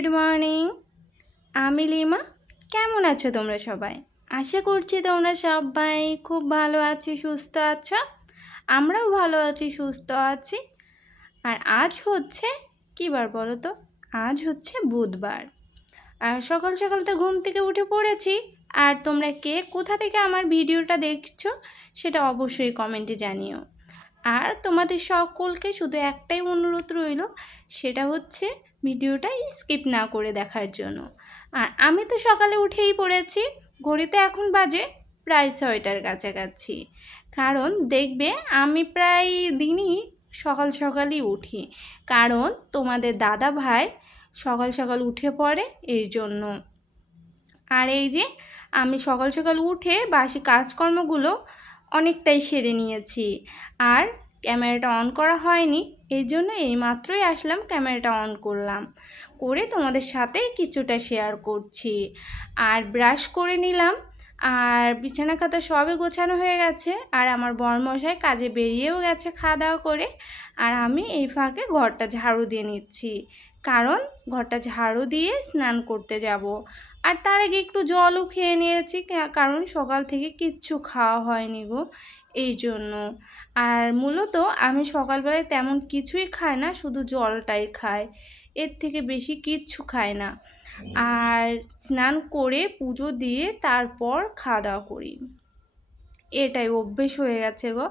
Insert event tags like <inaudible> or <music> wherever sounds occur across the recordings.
Good morning. আমি lima. কেমন আছো তোমরা সবাই? আশা করছি তোমরা সবাই খুব ভালো আছি, সুস্থ আছো। আমরাও ভালো আছি, সুস্থ আছি। আর আজ হচ্ছে, কী বার বলো তো? আজ হচ্ছে বুধবার। আর সকাল সকাল তো ঘুম থেকে উঠে পড়েছি। আর তোমরা কে কোথা থেকে আমার ভিডিওটা দেখছ, সেটা অবশ্যই কমেন্টে জানিও। আর তোমাদের সকলকে শুধু একটাই অনুরোধ রইল, সেটা হচ্ছে ভিডিওটা স্কিপ না করে দেখার জন্য। আর আমি তো সকালে উঠেই পড়েছি, ঘড়িতে এখন বাজে প্রায় ছয়টার কাছাকাছি। কারণ দেখবে আমি প্রায় দিনই সকাল সকালই উঠি। কারণ তোমাদের দাদা ভাই সকাল সকাল উঠে পড়ে এই জন্য। আর এই যে আমি সকাল সকাল উঠে বাসি কাজকর্মগুলো অনেকটাই সেরে নিয়েছি। আর ক্যামেরাটা অন করা হয়নি এই জন্য এইমাত্রই আসলাম, ক্যামেরাটা অন করলাম। করে তোমাদের সাথে কিছুটা শেয়ার করছি। আর ব্রাশ করে নিলাম, আর বিছানা খাতা সবই গোছানো হয়ে গেছে, আর আমার বরমশাই কাজে বেরিয়েও গেছে খাওয়া দাওয়া করে। আর আমি এই ফাঁকে ঘরটা ঝাড়ু দিয়ে নিচ্ছি, কারণ ঘরটা ঝাড়ু দিয়ে স্নান করতে যাব। আর তার আগে একটু জলও খেয়ে নিয়েছি কারণ সকাল থেকে কিচ্ছু খাওয়া হয়নি গো, এই জন্য। আর মূলত আমি সকালবেলায় তেমন কিছুই খাই না, শুধু জলটাই খাই। এর থেকে বেশি কিচ্ছু খাই না। আর স্নান করে পুজো দিয়ে তারপর খাওয়া দাওয়া করি। এটাই অভ্যেস হয়ে গেছে গো,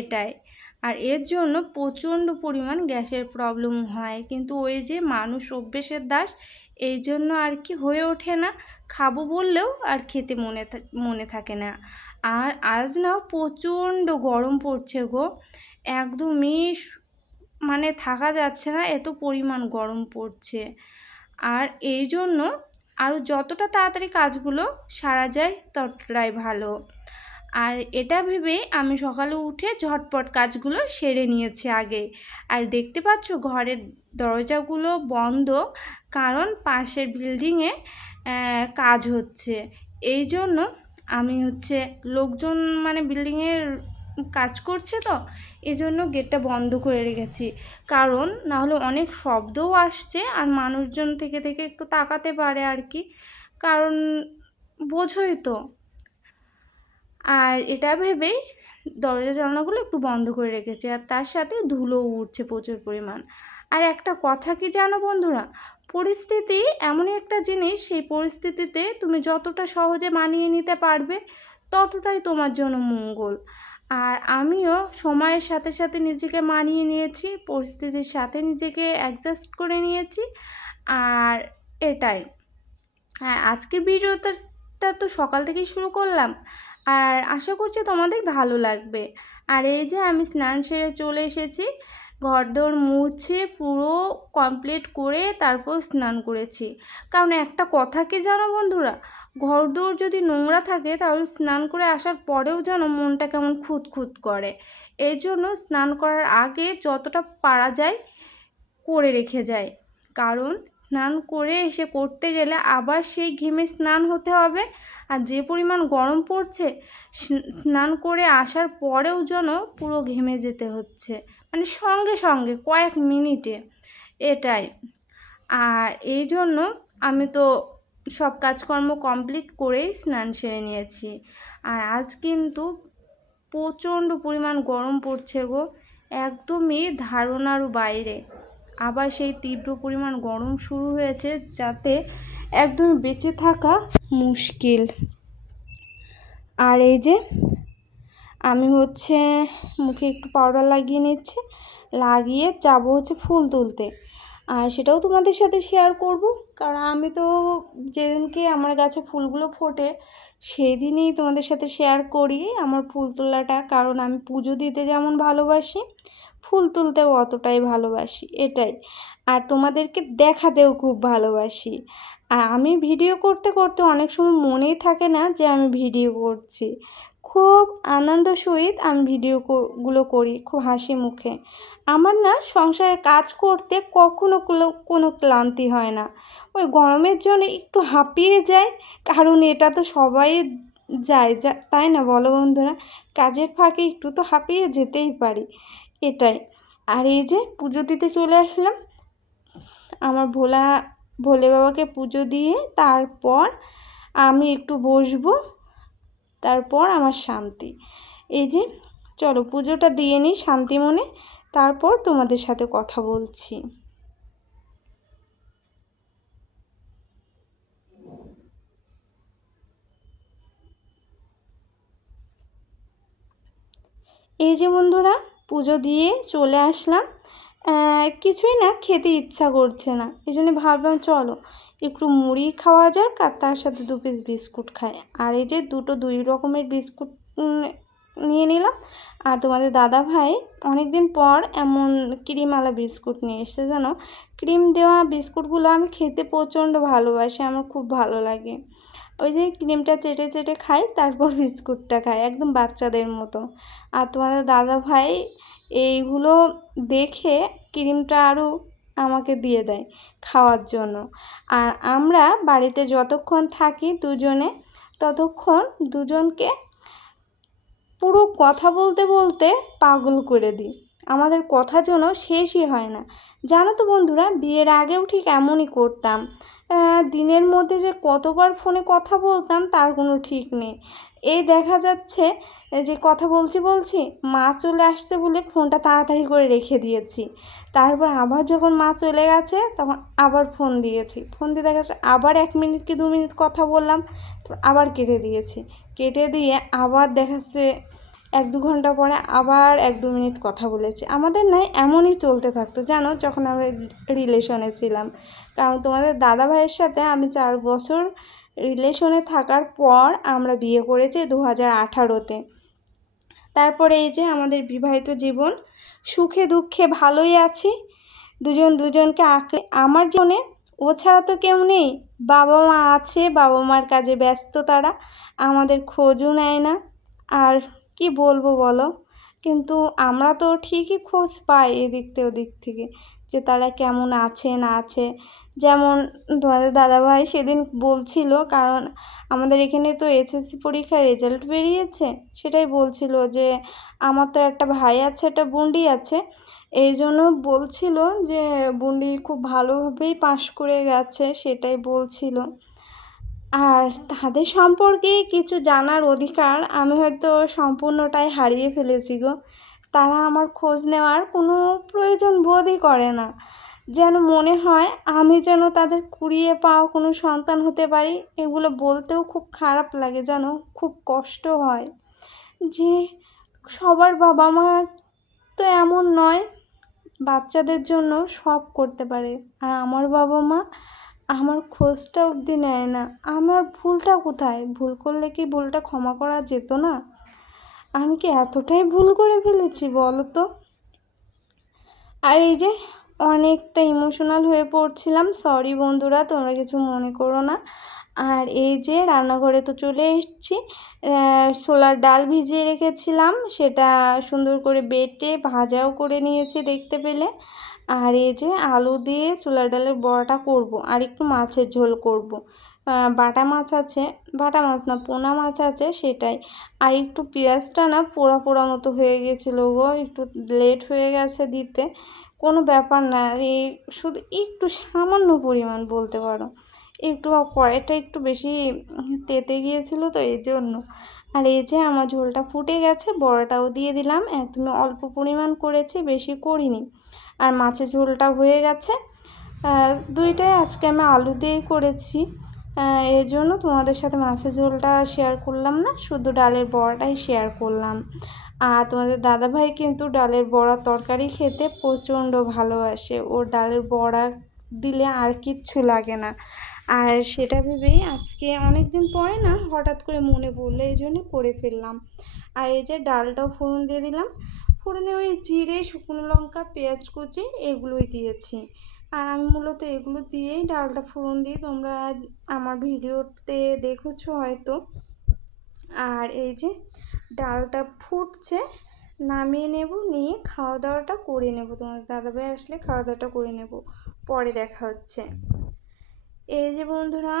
এটাই। আর এর জন্য প্রচণ্ড পরিমাণ গ্যাসের প্রবলেম হয়। কিন্তু ওই যে মানুষ অভ্যেসের দাস এই জন্য আর কি হয়ে ওঠে না। খাব বললেও আর খেতে মনে মনে থাকে না। আর আজ না প্রচণ্ড গরম পড়ছে গো। একদমই মানে থাকা যাচ্ছে না, এত পরিমাণ গরম পড়ছে। আর এই জন্য আরও যতটা তাড়াতাড়ি কাজগুলো সারা যায় ততটাই ভালো। আর এটা ভেবে আমি সকালে উঠে ঝটপট কাজগুলো সেরে নিয়েছি আগে। আর দেখতে পাচ্ছ ঘরের দরজাগুলো বন্ধ কারণ পাশের বিল্ডিংয়ে কাজ হচ্ছে। এই জন্য আমি হচ্ছে লোকজন মানে বিল্ডিংয়ের কাজ করছে তো, এই জন্য গেটটা বন্ধ করে রেখেছি। কারণ না হলে অনেক শব্দও আসছে আর মানুষজন থেকে থেকে একটু তাকাতে পারে আর কি। কারণ বোঝোই তো। আর এটা ভেবেই দরজা জানলাগুলো একটু বন্ধ করে রেখেছে আর তার সাথে ধুলো উঠছে প্রচুর পরিমাণ। আর একটা কথা কি জানো বন্ধুরা? পরিস্থিতি এমনই একটা জিনিস, সেই পরিস্থিতিতে তুমি যতটা সহজে মানিয়ে নিতে পারবে, ততটাই তোমার জন্য মঙ্গল। আর আমিও সময়ের সাথে সাথে নিজেকে মানিয়ে নিয়েছি, পরিস্থিতির সাথে নিজেকে অ্যাডজাস্ট করে নিয়েছি, আর এটাই। হ্যাঁ আজকের ভিডিওটা তো সকাল থেকেই শুরু করলাম, আর আশা করছি তোমাদের ভালো লাগবে। আর এই যে আমি স্নান সেরে চলে এসেছি ঘরদোর মুছে পুরো কমপ্লিট করে তারপর স্নান করেছি। কারণ একটা কথা কি জানো বন্ধুরা? ঘরদোর যদি নোংরা থাকে তাহলে স্নান করে আসার পরেও যেন মনটা কেমন খুঁত খুঁত করে। এই জন্য স্নান করার আগে যতটা পারা যায় করে রেখে যায়। কারণ স্নান করে এসে করতে গেলে আবার সেই ঘেমে স্নান হতে হবে। আর যে পরিমাণ গরম পড়ছে স্নান করে আসার পরেও যেন পুরো ঘেমে যেতে হচ্ছে। মানে সঙ্গে সঙ্গে, কয়েক মিনিটে। এটাই। আর এই জন্য আমি তো সব কাজকর্ম কমপ্লিট করেই স্নান সেরে নিয়েছি। আর আজ কিন্তু প্রচণ্ড পরিমাণ গরম পড়ছে গো। একদমই ধারণারও বাইরে। আবার সেই তীব্র পরিমাণ গরম শুরু হয়েছে যাতে একদম বেঁচে থাকা মুশকিল। আর এই যে, আমি হচ্ছে মুখে একটু পাউডার লাগিয়ে নিচ্ছি, লাগিয়ে যাব হচ্ছে ফুল তুলতে। আর সেটাও তোমাদের সাথে শেয়ার করব, কারণ আমি তো যেদিনকে আমার গাছে ফুলগুলো ফোটে সেদিনই তোমাদের সাথে শেয়ার করি আমার ফুল তোলাটা। কারণ আমি পুজো দিতে যেমন ভালোবাসি, ফুল তুলতেও অতটাই ভালোবাসি, এটাই। আর তোমাদেরকে দেখাতেও খুব ভালোবাসি। আর আমি ভিডিও করতে করতে অনেক সময় মনেই থাকে না যে আমি ভিডিও করছি। খুব আনন্দ সহিত আমি ভিডিওগুলো করি খুব হাসি মুখে। আমার না সংসারের কাজ করতে কখনো কোনো ক্লান্তি হয় না। ওই গরমের জন্য একটু হাঁপিয়ে যায় কারণ এটা তো সবাই যায়, যা, তাই না বলো বন্ধুরা? কাজের ফাঁকে একটু তো হাঁপিয়ে যেতেই পারি, এটাই। আর এই যে পুজো দিতে চলে আসলাম, আমার ভোলা, ভোলে বাবাকে পুজো দিয়ে তারপর আমি একটু বসবো। তারপর আমার শান্তি। এই যে, চলো পুজোটা দিয়ে নিই শান্তি মনে তারপর তোমাদের সাথে কথা বলছি। এই যে বন্ধুরা, পুজো দিয়ে চলে আসলাম। কিছুই না, খেতে ইচ্ছা করছে না। এই জন্য ভাবলাম, চলো, একটু মুড়ি খাওয়া যাক আর তার সাথে দু পিস বিস্কুট খাই। আর এই যে দুটো দুই রকমের বিস্কুট নিয়ে নিলাম। আর তোমাদের দাদা ভাই অনেক দিন পর এমন ক্রিমওয়ালা বিস্কুট নিয়ে এসছে, জানো? ক্রিম দেওয়া বিস্কুটগুলো আমি খেতে প্রচণ্ড ভালোবাসি, আমার খুব ভালো লাগে। ওই যে ক্রিমটা চেটে চেটে খাই, তারপর <laughs> বিস্কুটটা খাই, একদম বাচ্চাদের মতো। আর তোমাদের দাদা ভাই এইগুলো দেখে ক্রিমটা আরও আমাকে দিয়ে দেয় খাওয়ার জন্য। আর আমরা বাড়িতে যতক্ষণ থাকি দুজনে, ততক্ষণ দুজনকে পুরো কথা বলতে বলতে পাগল করে দিই। আমাদের কথা যেন শেষই হয় না। জানো তো বন্ধুরা, বিয়ের আগেও ঠিক এমনই করতাম। দিনের মধ্যে যে কতবার ফোনে কথা বলতাম তার কোনো ঠিক নেই। এই দেখা যাচ্ছে যে কথা বলছি বলছি, মা চলে আসছে বলে ফোনটা তাড়াতাড়ি করে রেখে দিয়েছি। তারপর আবার যখন মা চলে গেছে, তখন আবার ফোন দিয়েছি। ফোন দিয়ে দেখা যাচ্ছে আবার এক মিনিট কি দু মিনিট কথা বললাম আবার কেটে দিয়েছি। কেটে দিয়ে আবার দেখাচ্ছে এক দু ঘণ্টা পরে আবার এক দু মিনিট কথা বলেছি। আমাদের নয় এমনই চলতে থাকতো, জানো? যখন আমি রিলেশনে ছিলাম। কারণ তোমাদের দাদা ভাইয়ের সাথে আমি চার বছর রিলেশনে থাকার পর আমরা বিয়ে করেছি দু হাজার আঠারোতে। তারপরে এই যে আমাদের বিবাহিত জীবন, সুখে দুঃখে ভালোই আছি। দুজন দুজনকে আঁকড়ে আমার জীবনে ও ছাড়া তো কেউ নেই। বাবা মা আছে বাবা মার কাজে ব্যস্ত তারা, আমাদের খোঁজও নেয় না। আর কি বলব বলো? কিন্তু আমরা তো ঠিকই খোঁজ পাই এদিক থেকে ওদিক থেকে যে তারা কেমন আছে, না আছে। যেমন তোমাদের দাদাভাই সেদিন বলছিল, কারণ আমাদের এখানে তো এসএসসি পরীক্ষার রেজাল্ট বেরিয়েছে, সেটাই বলছিল যে আমার তো একটা ভাই আছে, একটা বুন্ডি আছে। এই জন্য বলছিল যে বুন্ডি খুব ভালোভাবেই পাশ করে গেছে, সেটাই বলছিল। আর তাদের সম্পর্কে কিছু জানার অধিকার আমি হয়তো সম্পূর্ণটাই হারিয়ে ফেলেছি গো। তারা আমার খোঁজ নেওয়ার কোনো প্রয়োজন বোধই করে না। যেন মনে হয় আমি যেন তাদের কুড়িয়ে পাওয়া কোনো সন্তান হতে পারি, এগুলো বলতেও খুব খারাপ লাগে যেন, খুব কষ্ট হয়। যে সবার বাবা মা তো এমন নয়, বাচ্চাদের জন্য সব করতে পারে। আর আমার বাবা মা আমার খোঁজটা অবধি নেয় না। আমার ভুলটা কোথায়? ভুল করলে কি ভুলটা ক্ষমা করা যেত না? আমি কি এতটাই ভুল করে ফেলেছি বলো তো? আর এই যে অনেকটা ইমোশনাল হয়ে পড়ছিলাম। সরি বন্ধুরা, তোমরা কিছু মনে করো না। আর এই যে রান্নাঘরে তো চলে এসেছি। ছোলার ডাল ভিজিয়ে রেখেছিলাম। সেটা সুন্দর করে বেটে ভাজাও করে নিয়েছি দেখতে পেলে। আর এই যে আলু দিয়ে ছোলার ডালের বড়াটা করব আর একটু মাছের ঝোল করব। বাটা মাছ আছে, বাটা মাছ না, পোনা মাছ আছে সেটাই। আর একটু পেঁয়াজটা না পোড়া পোড়া মতো হয়ে গেছিল গো, একটু লেট হয়ে গেছে দিতে। কোনো ব্যাপার না, এই শুধু একটু সামান্য পরিমাণ বলতে পারো। একটু কড়াইটা একটু বেশি তেতে গিয়েছিল তো এই জন্য। আর এই যে আমার ঝোলটা ফুটে গেছে, বড়াটাও দিয়ে দিলাম। একদমই অল্প পরিমাণ করেছি, বেশি করিনি। আর মাছের ঝোলটা হয়ে গেছে। দুইটাই আজকে আমি আলু দিয়েই করেছি। এই জন্য তোমাদের সাথে মাছের ঝোলটা শেয়ার করলাম না, শুধু ডালের বড়াটাই শেয়ার করলাম। আর তোমাদের দাদাভাই কিন্তু ডালের বড়া তরকারি খেতে প্রচণ্ড ভালোবাসে। ওর ডালের বড়া দিলে আর কিচ্ছু লাগে না। আর সেটা ভেবেই আজকে অনেক দিন পরে না হঠাৎ করে মনে পড়ল, এই জন্য করে ফেললাম। আর এই যে ডালটাও ফোড়ন দিয়ে দিলাম। ফোড়নে ওই জিরে, শুকনো লঙ্কা, পেঁয়াজ কুচি এগুলোই দিয়েছি। আর আমি মূলত এগুলো দিয়েই ডালটা ফোড়ন দিয়ে তোমরা আমার ভিডিওতে দেখেছ হয়তো। আর এই যে ডালটা ফুটছে, নামিয়ে নেব, নিয়ে খাওয়া দাওয়াটা করে নেব। তোমাদের দাদাভাই আসলে খাওয়া দাওয়াটা করে নেব। পরে দেখা হচ্ছে। এই যে বন্ধুরা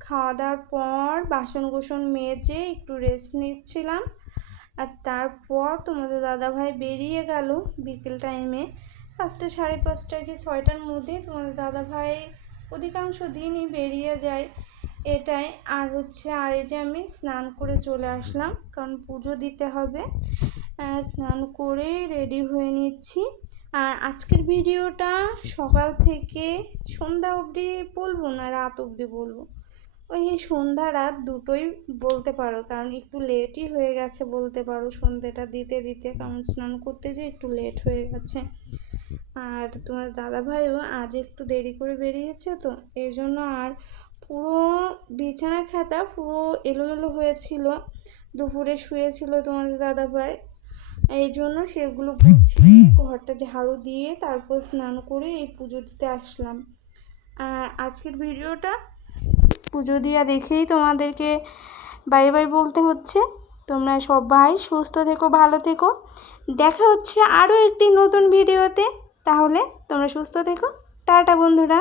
খাওয়া দাওয়ার পর বাসন কোসন মেজে একটু রেস্ট নিচ্ছিলাম। আর তারপর তোমাদের দাদাভাই বেরিয়ে গেল বিকেল টাইমে পাঁচটা সাড়ে পাঁচটা কি ছয়টার মধ্যে তোমাদের দাদাভাই অধিকাংশ দিনই বেরিয়ে যায় এটাই। আর হচ্ছে আর এই যে আমি স্নান করে চলে আসলাম, কারণ পুজো দিতে হবে। স্নান করে রেডি হয়ে নিচ্ছি। আর আজকের ভিডিওটা সকাল থেকে সন্ধ্যা অবধি বলব না রাত অবধি বলব? ওই সন্ধ্যা রাত দুটোই বলতে পারো, কারণ একটু লেটই হয়ে গেছে বলতে পারো। সন্ধ্যেটা দিতে দিতে কারণ স্নান করতে যে একটু লেট হয়ে গেছে। আর তোমার দাদা ভাইও আজ একটু দেরি করে বেরিয়েছে তো, এই জন্য আর পুরো বিছানা খাতা পুরো এলোমেলো হয়েছিল। দুপুরে শুয়েছিল তোমাদের দাদা ভাই এই জন্য সেগুলো গুছিয়ে ঘরটা ঝাড়ু দিয়ে তারপর স্নান করে এই পুজো দিতে আসলাম। আজকের ভিডিওটা পুজো দিয়া দেখেই তোমাদেরকে বাই বাই বলতে হচ্ছে। তোমরা সবাই সুস্থ থেকো, ভালো থেকো। দেখা হচ্ছে আরও একটি নতুন ভিডিওতে। তাহলে তোমরা সুস্থ থেকো। টাটা বন্ধুরা।